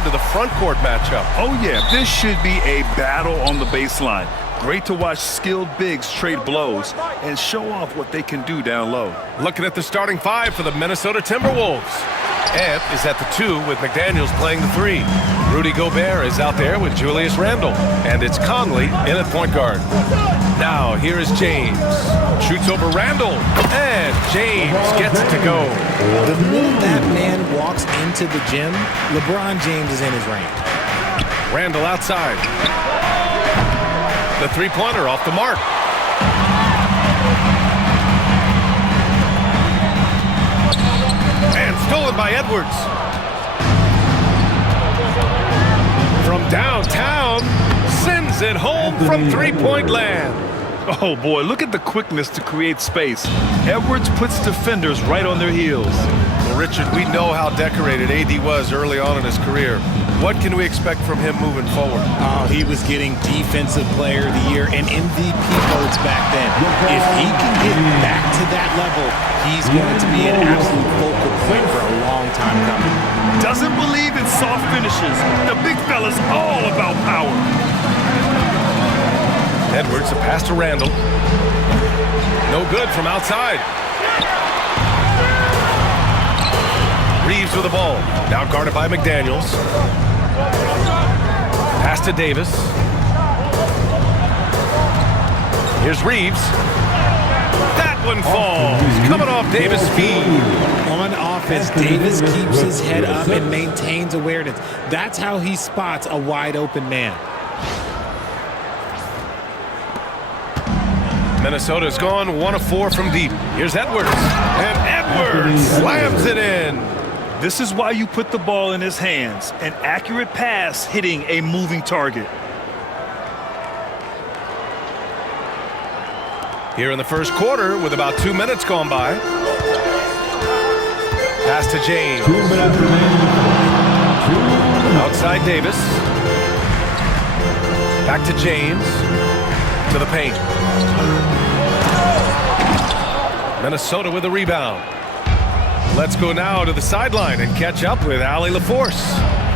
on to the front court matchup. Oh yeah, this should be a battle on the baseline. Great to watch skilled bigs trade blows and show off what they can do down low. Looking at the starting five for the Minnesota Timberwolves. Ant is at the 2 with McDaniels playing the 3. Rudy Gobert is out there with Julius Randle. And it's Conley in at point guard. Now here is James. Shoots over Randle. And James gets it to go. The minute that man walks into the gym, LeBron James is in his range. Randle outside. The three-pointer off the mark. And stolen by Edwards. From downtown, sends it home from three-point land. Oh boy, look at the quickness to create space. Edwards puts defenders right on their heels. Well, Richard, we know how decorated AD was early on in his career. What can we expect from him moving forward? Oh, he was getting Defensive Player of the Year and MVP votes back then. If he can get back to that level, he's going to be an absolute focal point for a long time coming. Doesn't believe in soft finishes. The big fella's all about power. Edwards, a pass to Randle. No good from outside. Reeves with the ball. Now guarded by McDaniels. Pass to Davis. Here's Reeves. That one falls. Coming off Davis' feet. On offense, Davis keeps his head up and maintains awareness. That's how he spots a wide open man. Minnesota's gone 1 of 4 from deep. Here's Edwards. And Edwards slams it in. This is why you put the ball in his hands. An accurate pass hitting a moving target. Here in the first quarter with about 2 minutes gone by. Pass to James. Outside Davis. Back to James. To the paint. Minnesota with a rebound. Let's go now to the sideline and catch up with Allie LaForce.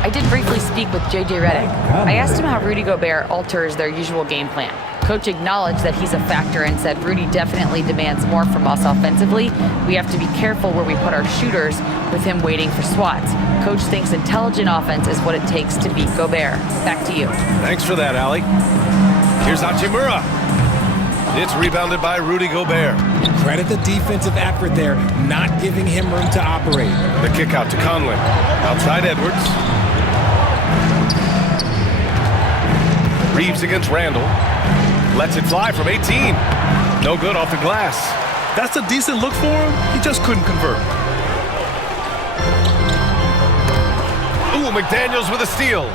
I did briefly speak with J.J. Redick. I asked him how Rudy Gobert alters their usual game plan. Coach acknowledged that he's a factor and said Rudy definitely demands more from us offensively. We have to be careful where we put our shooters with him waiting for swats. Coach thinks intelligent offense is what it takes to beat Gobert. Back to you. Thanks for that, Allie. Here's Hachimura. It's rebounded by Rudy Gobert. Credit the defensive effort there, not giving him room to operate. The kick out to Conley. Outside Edwards. Reeves against Randle. Lets it fly from 18. No good off the glass. That's a decent look for him. He just couldn't convert. Ooh, McDaniels with a steal.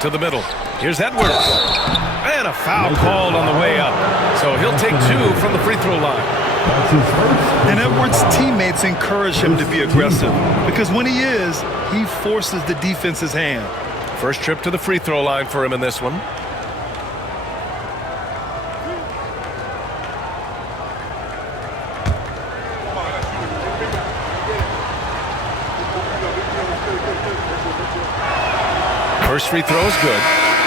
To the middle. Here's Edwards. And a foul called on the way up. So he'll take 2 from the free throw line. And Edwards' teammates encourage him to be aggressive because when he is, he forces the defense's hand. First trip to the free throw line for him in this one. First free throw is good.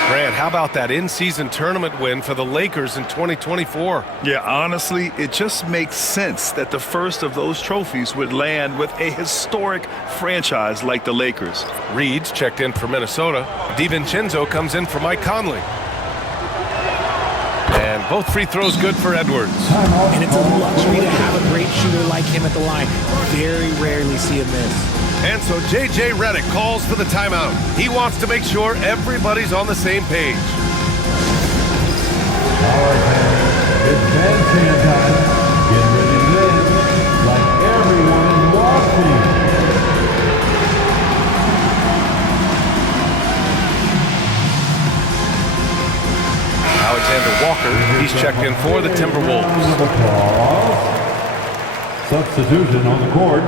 Grant, how about that in-season tournament win for the Lakers in 2024? Yeah, honestly, it just makes sense that the first of those trophies would land with a historic franchise like the Lakers. Reed's checked in for Minnesota. DiVincenzo comes in for Mike Conley. And both free throws good for Edwards. And it's a luxury to have a great shooter like him at the line. Very rarely see him miss. And so J.J. Redick calls for the timeout. He wants to make sure everybody's on the same page. All right, man. It's dancing time. Get ready to dance like everyone is watching. Alexander Walker, he's checked in for the Timberwolves. Substitution on the court.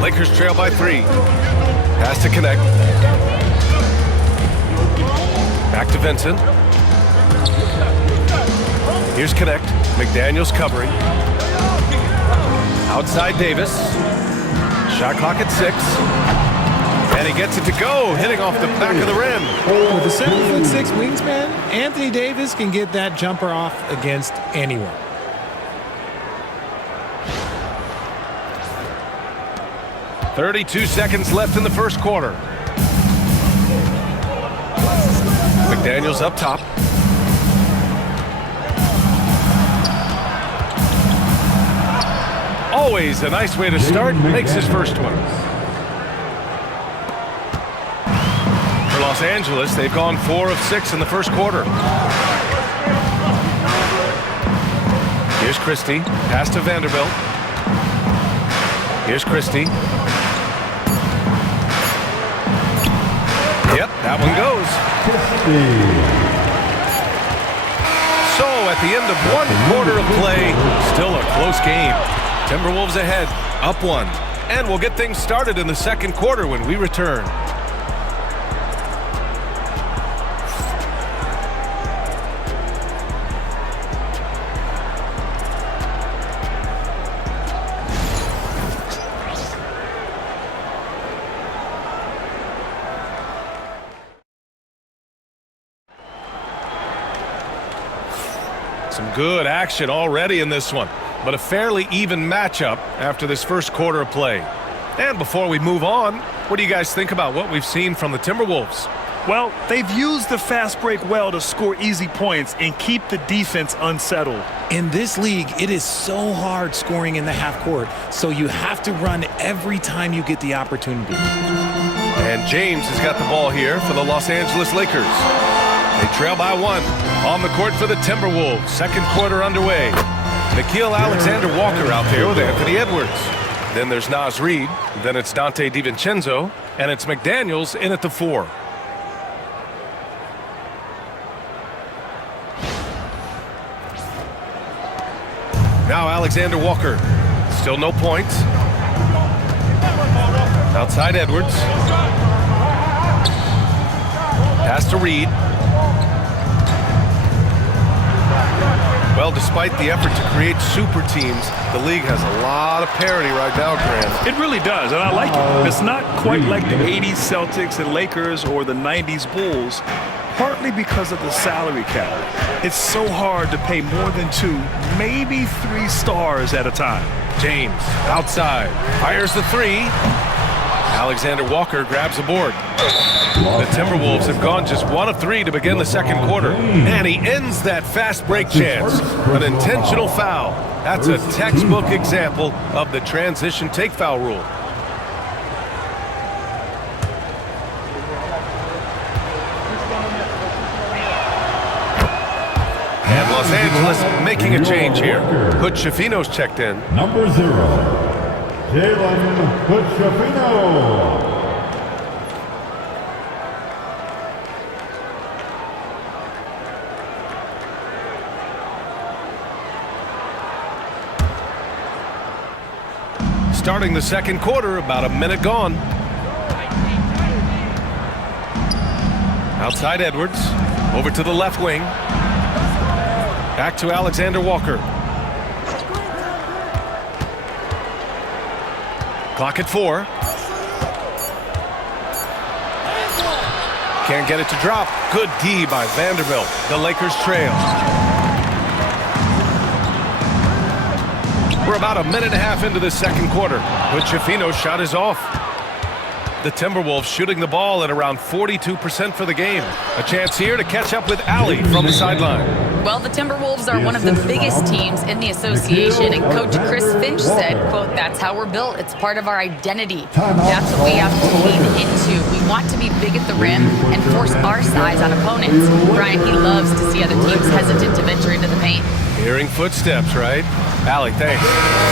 Lakers trail by 3. Pass to connect. Back to Vincent. Here's connect. McDaniels covering. Outside Davis. Shot clock at 6. And he gets it to go, hitting off the back of the rim. With a 7'6" wingspan, Anthony Davis can get that jumper off against anyone. .32 seconds left in the first quarter. McDaniels up top. Always a nice way to start. Makes his first one. For Los Angeles, they've gone 4 of 6 in the first quarter. Here's Christie. Pass to Vanderbilt. Here's Christie. Yep, that one goes. So at the end of 1 quarter of play, still a close game. Timberwolves ahead, up 1. And we'll get things started in the second quarter when we return. Some good action already in this one, but a fairly even matchup after this first quarter of play. And before we move on, what do you guys think about what we've seen from the Timberwolves? Well, they've used the fast break well to score easy points and keep the defense unsettled. In this league, it is so hard scoring in the half court, so you have to run every time you get the opportunity. And James has got the ball here for the Los Angeles Lakers. They trail by 1. On the court for the Timberwolves. Second quarter underway. Nickeil Alexander-Walker out there with Anthony Edwards. Then there's Naz Reid. Then it's Dante DiVincenzo. And it's McDaniels in at the 4. Now Alexander-Walker. Still no points. Outside Edwards. Pass to Reid. Well, despite the effort to create super teams, the league has a lot of parity right now, Grant. It really does, and I like it. It's not quite like the 80s Celtics and Lakers or the 90s Bulls, partly because of the salary cap. It's so hard to pay more than 2, maybe 3 stars at a time. James, outside, fires the 3. Alexander-Walker grabs a board. The Timberwolves have gone just 1 of 3 to begin the second quarter. And he ends that fast break chance. An intentional foul. That's a textbook example of the transition take foul rule. And Los Angeles making a change here. Hood Schifino's checked in. Number 0. Jalen Hood-Schifino. Starting the second quarter, about a minute gone. Outside Edwards, over to the left wing. Back to Alexander-Walker. Clock at 4. Can't get it to drop. Good D by Vanderbilt. The Lakers trail. We're about a minute and a half into the second quarter. But Schifino's shot is off. The Timberwolves shooting the ball at around 42% for the game. A chance here to catch up with Ali from the sideline. Well, the Timberwolves are one of the biggest teams in the association, and Coach Chris Finch said, quote, "That's how we're built. It's part of our identity. That's what we have to lean into. We want to be big at the rim and force our size on opponents." Brian, he loves to see other teams hesitant to venture into the paint. Hearing footsteps, right? Allie, thanks.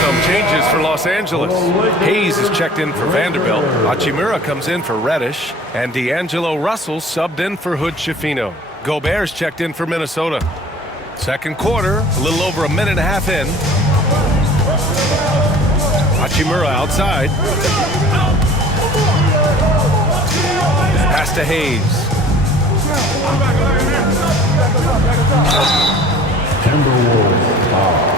Some changes for Los Angeles. Hayes is checked in for Vanderbilt. Hachimura comes in for Reddish. And D'Angelo Russell subbed in for Hood Schifino. Gobert's checked in for Minnesota. Second quarter, a little over a minute and a half in. Hachimura outside. Pass to Hayes. Timberwolves foul.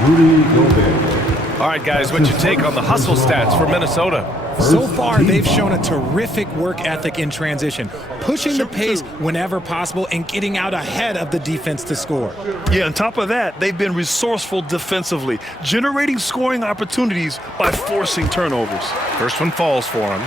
Rudy Gobert. All right, guys, what's your take on the hustle stats for Minnesota? So far, they've shown a terrific work ethic in transition, pushing the pace whenever possible and getting out ahead of the defense to score. Yeah, on top of that, they've been resourceful defensively, generating scoring opportunities by forcing turnovers. First one falls for him.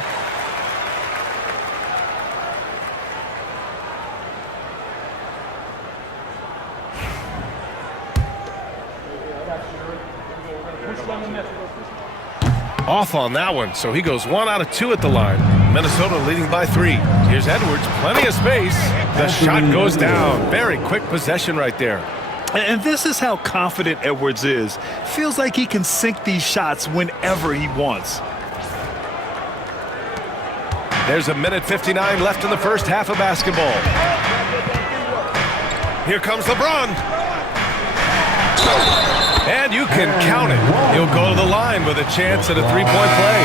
Off on that one, so he goes 1 out of 2 at the line. Minnesota leading by 3. Here's Edwards, plenty of space. The shot goes down. Very quick possession right there. And this is how confident Edwards is. Feels like he can sink these shots whenever he wants. There's a minute 59 left in the first half of basketball. Here comes LeBron. And you can count it. He'll go to the line with a chance at a three-point play.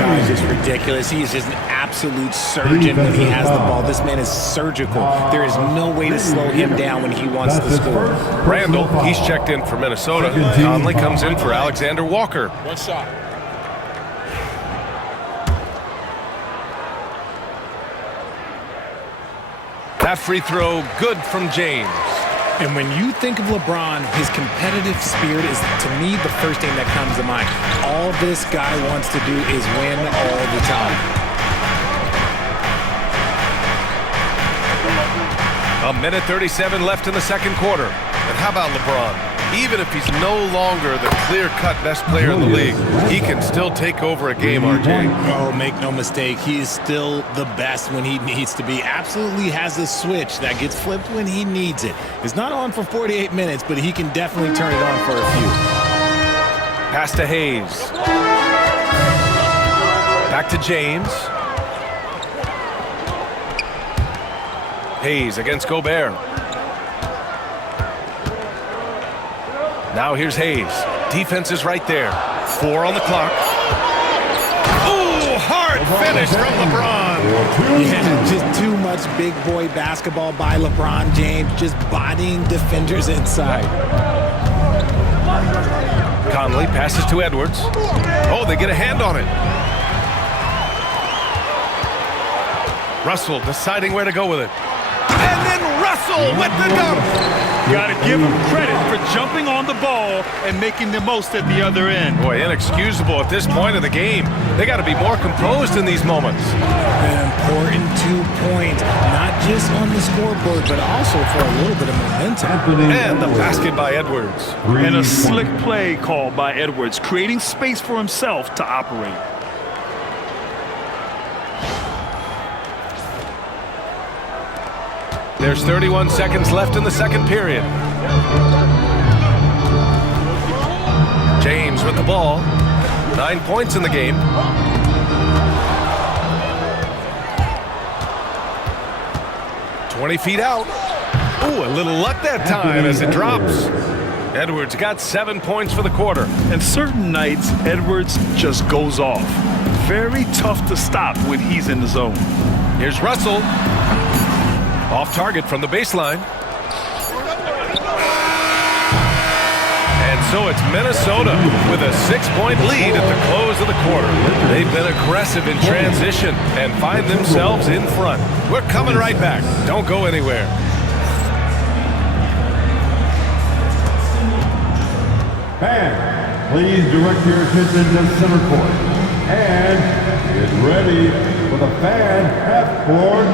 No, it's just ridiculous. He is just an absolute surgeon when he has the ball. This man is surgical. There is no way to slow him down when he wants to score. Randall, he's checked in for Minnesota. Conley comes in for Alexander Walker. One shot. That free throw, good from James. And when you think of LeBron, his competitive spirit is, to me, the first thing that comes to mind. All this guy wants to do is win all the time. A minute 37 left in the second quarter. And how about LeBron? Even if he's no longer the clear-cut best player in the league, he can still take over a game, RJ. Oh, make no mistake, he is still the best when he needs to be. Absolutely has a switch that gets flipped when he needs it. It's not on for 48 minutes, but he can definitely turn it on for a few. Pass to Hayes. Back to James. Hayes against Gobert. Now here's Hayes. Defense is right there. 4 on the clock. Ooh, hard finish from LeBron. Yeah, just too much big boy basketball by LeBron James, just bodying defenders inside. Conley passes to Edwards. Oh, they get a hand on it. Russell deciding where to go with it. And then Russell with the dunk. Got to give him credit for jumping on the ball and making the most at the other end. Boy, inexcusable at this point of the game. They got to be more composed in these moments. An important 2 points, not just on the scoreboard, but also for a little bit of momentum. And the basket by Edwards. And a slick play called by Edwards, creating space for himself to operate. There's 31 seconds left in the second period. James with the ball. 9 points in the game. "20 feet out. Ooh, a little luck that time as it drops. Edwards got 7 points for the quarter. And certain nights, Edwards just goes off. Very tough to stop when he's in the zone. Here's Russell. Off target from the baseline. And so it's Minnesota with a 6-point lead at the close of the quarter. They've been aggressive in transition and find themselves in front. We're coming right back. Don't go anywhere. Fans, please direct your attention to center court. And get ready for the fan half-court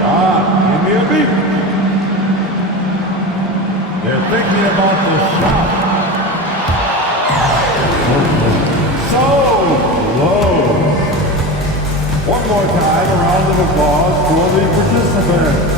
shot in the elite. They're thinking about the shot. So low. One more time, a round of applause for the participants.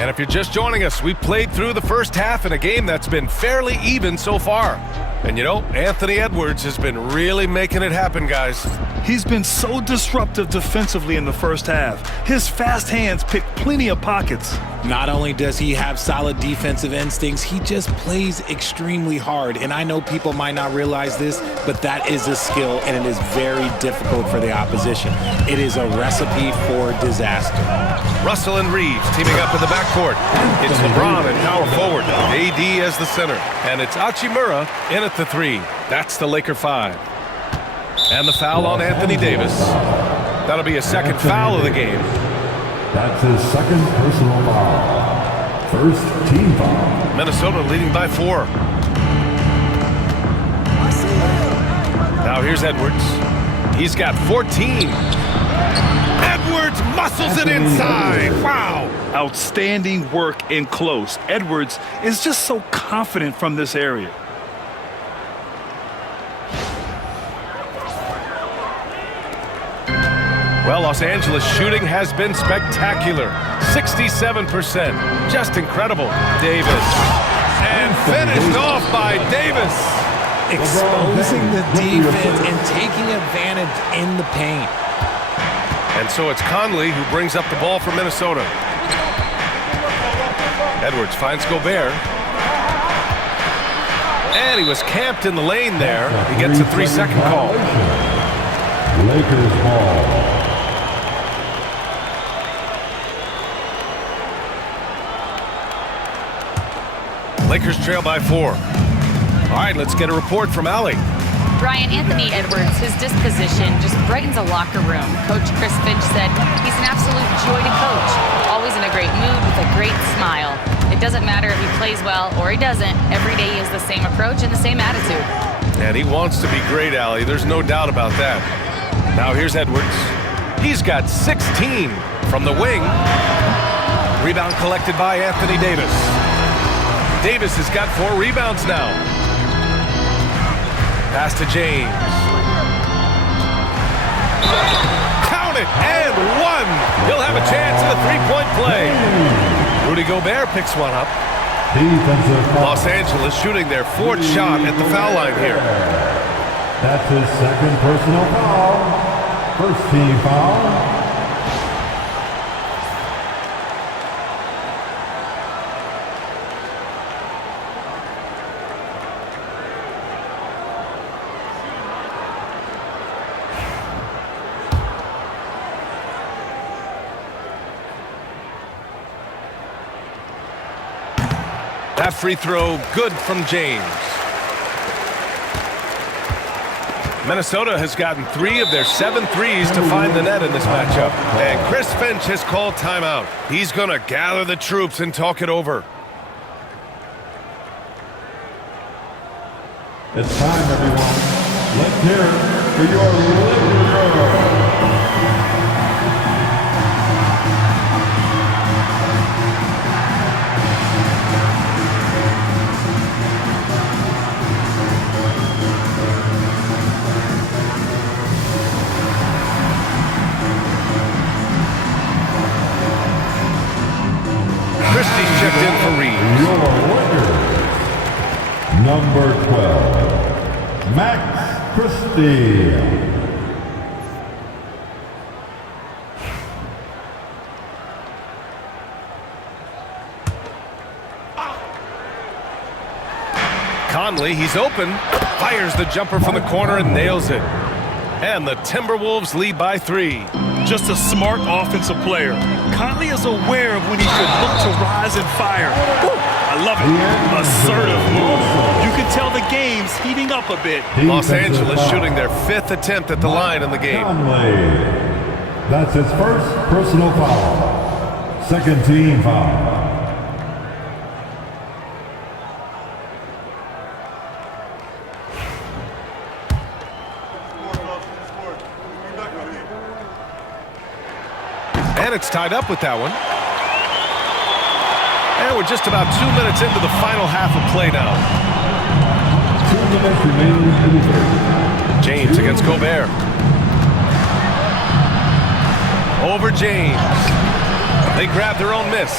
And if you're just joining us, we played through the first half in a game that's been fairly even so far. And you know, Anthony Edwards has been really making it happen, guys. He's been so disruptive defensively in the first half. His fast hands pick plenty of pockets. Not only does he have solid defensive instincts, he just plays extremely hard. And I know people might not realize this, but that is a skill, and it is very difficult for the opposition. It is a recipe for disaster. Russell and Reeves teaming up in the backcourt. It's LeBron and power forward, AD as the center. And it's Hachimura in at the 3. That's the Laker 5. And the foul on Anthony Davis. That'll be a second foul of the game. That's his second personal foul. First team foul. Minnesota leading by 4. Now here's Edwards. He's got 14. Edwards muscles it inside. Wow. Outstanding work in close. Edwards is just so confident from this area. Well, Los Angeles shooting has been spectacular. 67%. Just incredible. Davis. And finished off by Davis. Exposing the defense and taking advantage in the paint. And so it's Conley who brings up the ball for Minnesota. Edwards finds Gobert. And he was camped in the lane there. He gets a 3-second call. Lakers ball. Lakers trail by 4. All right, let's get a report from Allie. Brian, Anthony Edwards, his disposition just brightens a locker room. Coach Chris Finch said he's an absolute joy to coach, always in a great mood with a great smile. It doesn't matter if he plays well or he doesn't. Every day he has the same approach and the same attitude. And he wants to be great, Allie. There's no doubt about that. Now here's Edwards. He's got 16 from the wing. Rebound collected by Anthony Davis. Davis has got 4 rebounds now. Pass to James. Count it, and 1. He'll have a chance at a 3-point play. Rudy Gobert picks one up. Los Angeles shooting their 4th shot at the foul line here. That's his second personal foul. First team foul. That free throw good from James. Minnesota has gotten 3 of their 7 threes to find the net in this matchup. And Chris Finch has called timeout. He's going to gather the troops and talk it over. It's time, everyone. Let's hear it for your Lakers. Christie's checked in for Reeves. Your Lakers. Number 12, Max Christie. Conley, he's open. Fires the jumper from the corner and nails it. And the Timberwolves lead by 3. Just a smart offensive player. Conley is aware of when he should look to rise and fire. Woo! I love it. Assertive move. You can tell the game's heating up a bit. Los Angeles shooting their 5th attempt at the line in the game. Conley. That's his first personal foul. Second team foul. And it's tied up with that one. And we're just about 2 minutes into the final half of play now. 2 minutes remaining in the third. James against Gobert. Over James. They grab their own miss.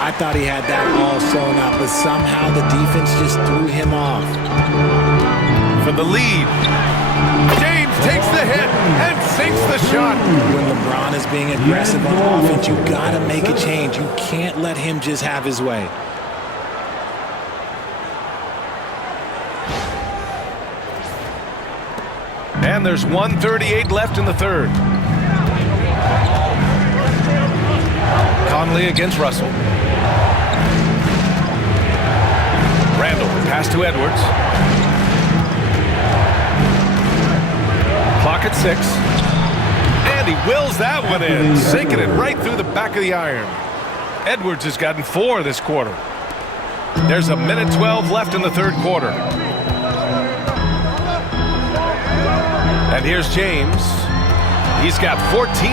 I thought he had that all sewn up, but somehow the defense just threw him off. For the lead. James takes the hit and sinks the shot. When LeBron is being aggressive on offense, you got to make a change. You can't let him just have his way. And there's 1:38 left in the third. Conley against Russell. Randall, pass to Edwards. Clock at 6. And he wills that one in, sinking it right through the back of the iron. Edwards has gotten 4 this quarter. There's a minute 12 left in the third quarter. And here's James. He's got 14.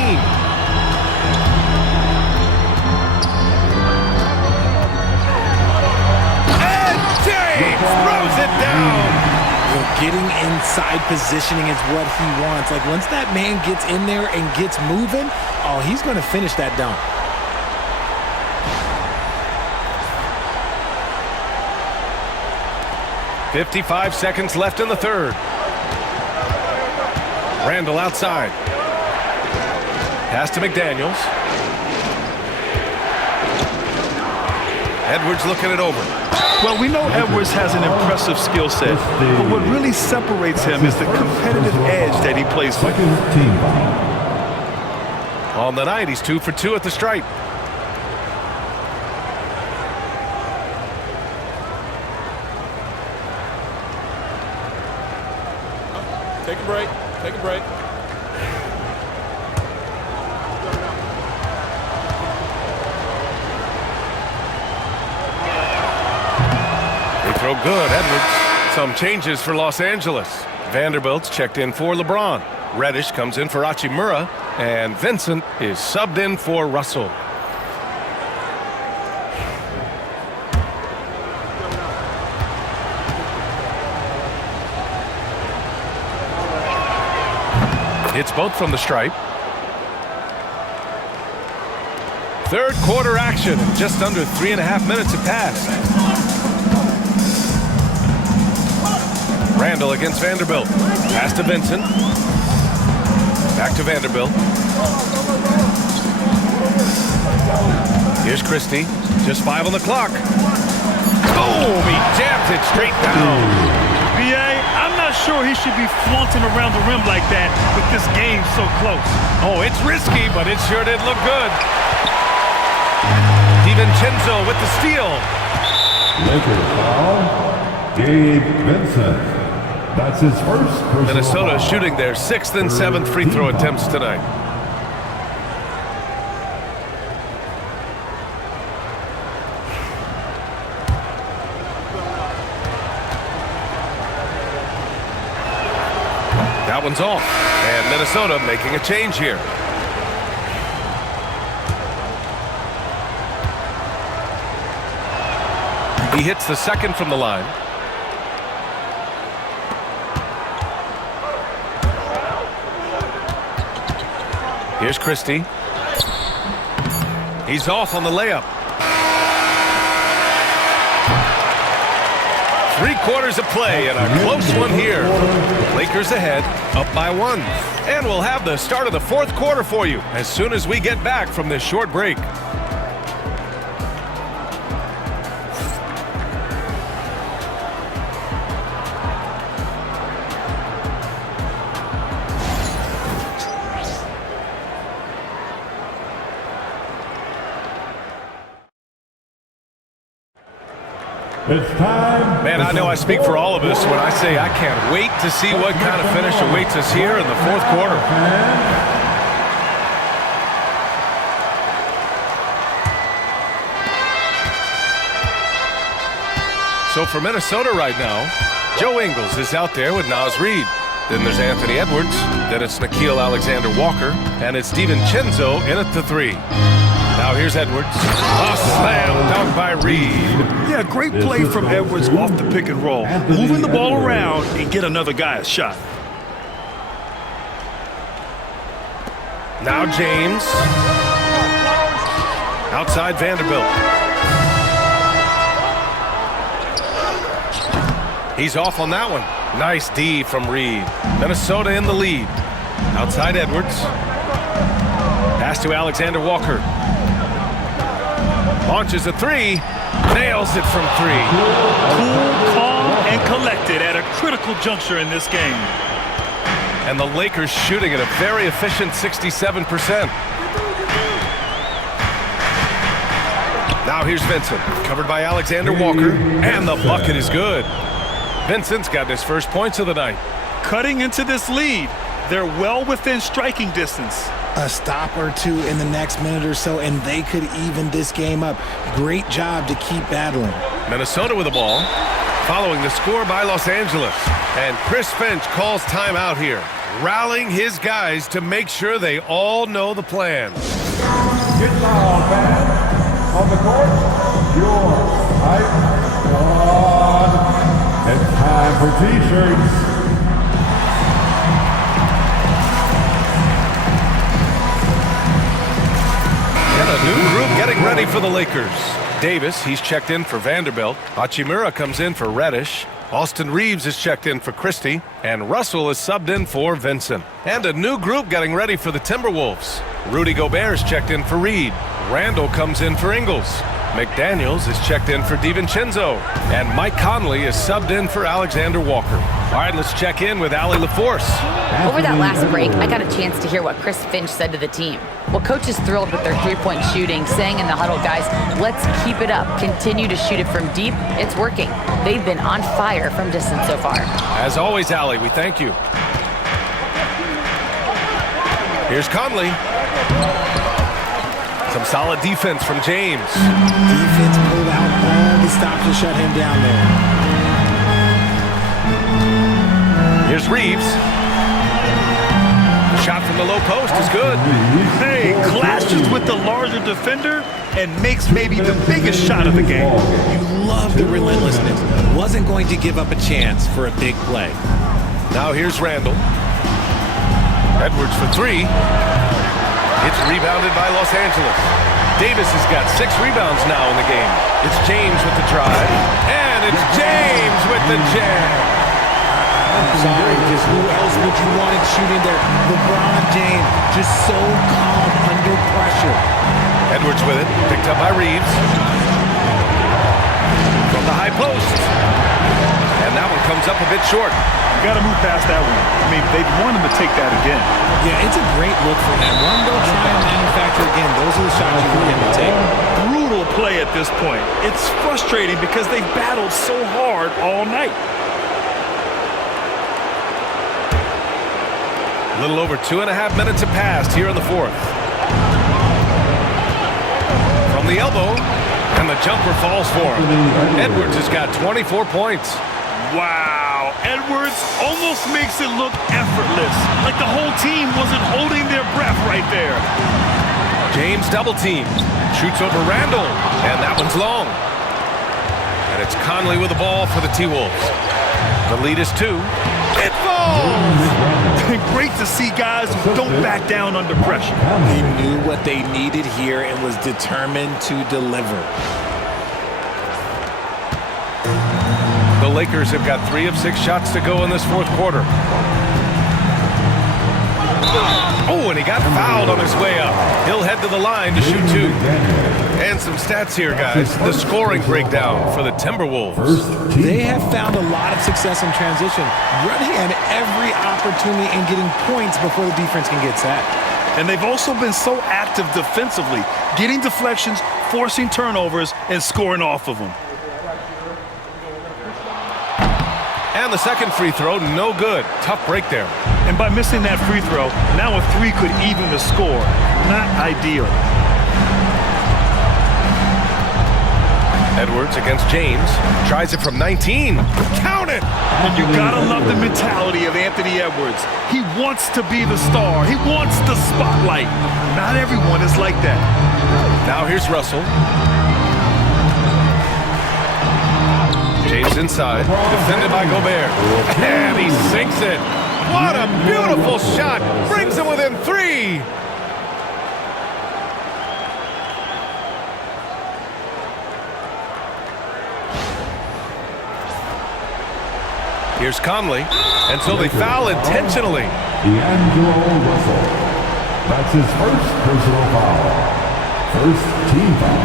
And James throws it down. Well, getting inside positioning is what he wants. Like, once that man gets in there and gets moving, oh, he's going to finish that dunk. .55 seconds left in the third. Randall outside. Pass to McDaniels. Edwards looking it over. Well, we know Edwards has an impressive skill set, but what really separates him is the competitive edge that he plays with. On the night, he's 2 for 2 at the stripe. Take a break. Take a break. They throw good, Edwards. Some changes for Los Angeles. Vanderbilt's checked in for LeBron. Reddish comes in for Hachimura. And Vincent is subbed in for Russell. Hits both from the stripe. Third quarter action. Just under 3.5 minutes have passed. Randall against Vanderbilt. Pass to Vincent. Back to Vanderbilt. Here's Christie. Just 5 on the clock. Boom! He jams it straight down. I'm not sure he should be flaunting around the rim like that with this game so close. Oh, it's risky, but it sure did look good. DiVincenzo with the steal. Lakers foul. Gabe Vincent. That's his first personal Minnesota foul. shooting their 6th and 7th free throw attempts tonight. That one's off, and Minnesota making a change here. He hits the second from the line. Here's Christie. He's off on the layup. 3 quarters of play and a close one here. Lakers ahead, up by 1. And we'll have the start of the 4th quarter for you as soon as we get back from this short break. It's time. Man, I know I speak for all of us when I say I can't wait to see what kind of finish awaits us here in the 4th quarter. So for Minnesota right now, Joe Ingles is out there with Naz Reid. Then there's Anthony Edwards. Then it's Nickeil Alexander-Walker. And it's DiVincenzo in at the 3. Now here's Edwards. A slam dunk by Reid. Yeah, great play from Edwards off the pick and roll. Moving the ball around and get another guy a shot. Now James. Outside Vanderbilt. He's off on that one. Nice D from Reed. Minnesota in the lead. Outside Edwards. Pass to Alexander Walker. Launches a three. Nails it from three. Cool, calm, and collected at a critical juncture in this game. And the Lakers shooting at a very efficient 67%. Now here's Vincent, covered by Alexander Walker, and the bucket is good. Vincent's got his first points of the night. Cutting into this lead, they're well within striking distance. A stop or two in the next minute or so, and they could even this game up. Great job to keep battling. Minnesota with the ball, following the score by Los Angeles. And Chris Finch calls timeout here, rallying his guys to make sure they all know the plan. Get loud, fans. On the court, your hype squad. It's time for T-shirts. And a new group getting ready for the Lakers. Davis, he's checked in for Vanderbilt. Hachimura comes in for Reddish. Austin Reeves is checked in for Christie. And Russell is subbed in for Vincent. And a new group getting ready for the Timberwolves. Rudy Gobert is checked in for Reed. Randall comes in for Ingles. McDaniels is checked in for DiVincenzo. And Mike Conley is subbed in for Alexander Walker. All right, let's check in with Allie LaForce. Over that last break, I got a chance to hear what Chris Finch said to the team. Well, coach is thrilled with their three-point shooting, saying in the huddle, guys, let's keep it up. Continue to shoot it from deep. It's working. They've been on fire from distance so far. As always, Allie, we thank you. Here's Conley. Some solid defense from James. Defense pulled out all the stops to shut him down there. Here's Reeves. The shot from the low post is good. Hey, clashes with the larger defender and makes maybe the biggest shot of the game. You love the relentlessness. Wasn't going to give up a chance for a big play. Now here's Randall. Edwards for three. It's rebounded by Los Angeles. Davis has got 6 rebounds now in the game. It's James with the drive. And it's James with the jam. I'm sorry, because who else would you want it shooting there? LeBron James, just so calm under pressure. Edwards with it, picked up by Reeves. From the high post. And that one comes up a bit short. You got to move past that one. I mean, they'd want him to take that again. Yeah, it's a great look for him. One, don't try and manufacture again. Those are the shots you want him to take. Brutal play at this point. It's frustrating because they've battled so hard all night. A little over 2.5 minutes have passed here in the fourth. From the elbow, and the jumper falls for him. Edwards has got 24 points. Wow, Edwards almost makes it look effortless, like the whole team wasn't holding their breath right there. James double teamed, shoots over Randall, and that one's long. And it's Conley with the ball for the T-Wolves. The lead is 2. It falls! Great to see guys who don't back down under pressure. He knew what they needed here and was determined to deliver. The Lakers have got 3 of 6 shots to go in this fourth quarter. Oh, and he got fouled on his way up. He'll head to the line to shoot 2. And some stats here, guys. The scoring breakdown for the Timberwolves. They have found a lot of success in transition, running at every opportunity and getting points before the defense can get set. And they've also been so active defensively, getting deflections, forcing turnovers, and scoring off of them. And the second free throw, no good. Tough break there. And by missing that free throw, now a 3 could even the score. Not ideal. Edwards against James. Tries it from 19. Count it! And you gotta love the mentality of Anthony Edwards. He wants to be the star. He wants the spotlight. Not everyone is like that. Now here's Russell. James inside, defended by Gobert. And he sinks it. What a beautiful shot. Brings him within 3. Here's Conley, and so they foul intentionally. D'Angelo Russell. That's his first personal foul. First team foul.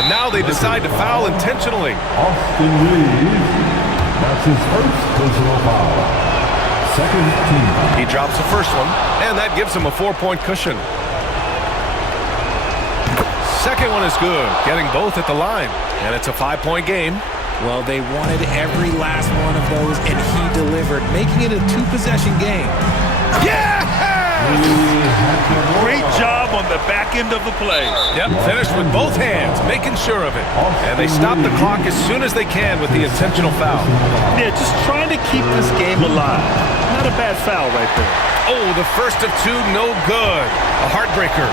And now they decide to foul intentionally. Austin Reeves. That's his first personal foul. Second team foul. He drops the first one, and that gives him a 4-point cushion. Second one is good, getting both at the line, and it's a 5-point game. Well, they wanted every last one of those, and he delivered, making it a 2-possession game. Yeah! Great job on the back end of the play. Yep, finished with both hands, making sure of it. And they stop the clock as soon as they can with the intentional foul. Yeah, just trying to keep this game alive. Not a bad foul right there. Oh, the first of two, no good. A heartbreaker.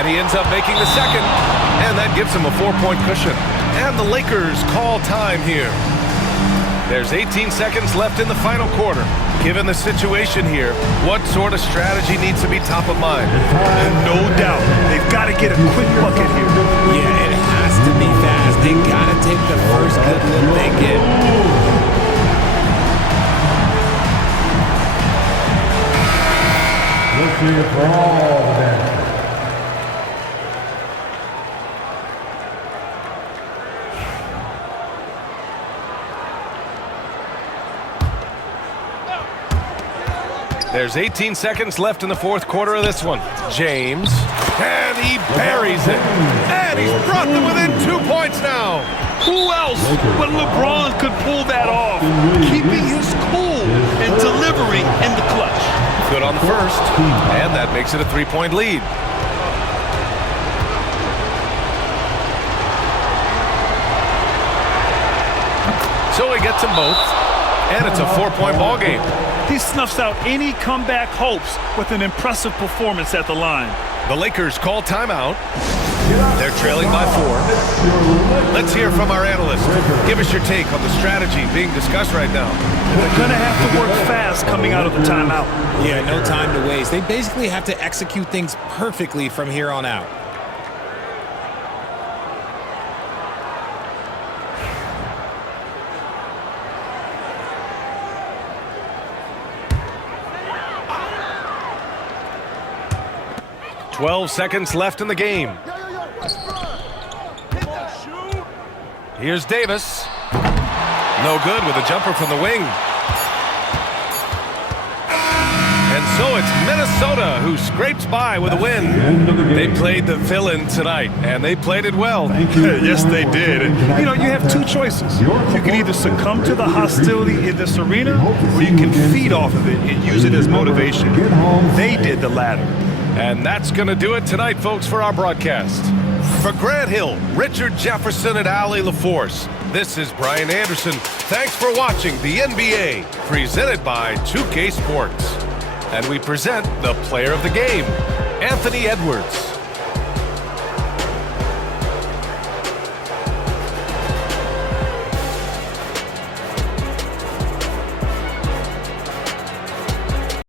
And he ends up making the second, and that gives him a 4-point cushion. And the Lakers call time here. There's 18 seconds left in the final quarter. Given the situation here, what sort of strategy needs to be top of mind? No doubt. They've got to get a quick bucket here. Yeah, it has to be fast. They got to take the first good look they get. Let's hear it for all the dancers. There's 18 seconds left in the fourth quarter of this one. James, and he buries it. And he's brought them within 2 points now. Who else but LeBron could pull that off? Keeping his cool and delivering in the clutch. Good on the first, and that makes it a 3-point lead. So he gets them both, and it's a 4-point ball game. He snuffs out any comeback hopes with an impressive performance at the line. The Lakers call timeout. They're trailing by 4. Let's hear from our analyst. Give us your take on the strategy being discussed right now. They're going to have to work fast coming out of the timeout. Yeah, no time to waste. They basically have to execute things perfectly from here on out. "12 seconds left in the game. Here's Davis. No good with a jumper from the wing. And so it's Minnesota who scrapes by with a win. They played the villain tonight, and they played it well. Yes, they did. And, you have two choices. You can either succumb to the hostility in this arena, or you can feed off of it and use it as motivation. They did the latter. And that's going to do it tonight, folks, for our broadcast. For Grant Hill, Richard Jefferson, and Ali LaForce, this is Brian Anderson. Thanks for watching the NBA, presented by 2K Sports. And we present the player of the game, Anthony Edwards.